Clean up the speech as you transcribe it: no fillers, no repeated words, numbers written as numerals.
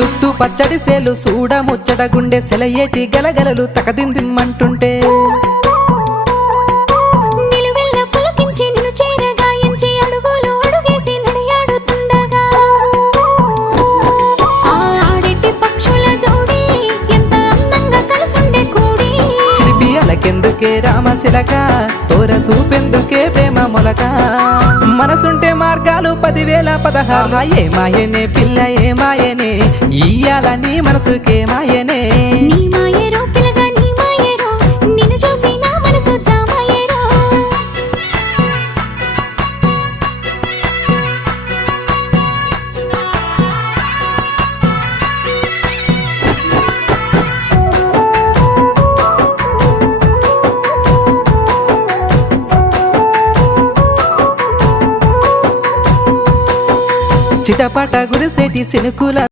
చుట్టూ పచ్చడి సేలు సూడ ముచ్చట గుండె సెలయేటి గలగలలు తకదిందిమ్మంటుంటే నిలువెల్ల పులకించి నిన్ను చేరగాయించి అడుగులు అడుగేసి నడియాడుతుండగా ఆడెట్టి పక్షుల జోడి ఎంత అందంగా కలుసుండే కూడి చిలిపి అలకెందుకే రామశిలక తోర సూపెందుకే ప్రేమ మొలక మనసుంటే మార్గాలు 10,016 ఏ మాయనే పిల్ల ఏ మాయనే ఇయ్యాల నీ మనసుకే మాయనే నీ మాయేరో పిల్లగా నీ మాయేరో నిన్ను చూసి నా మనసు జామాయేరో చిటపట గురిసేటి సినుకుల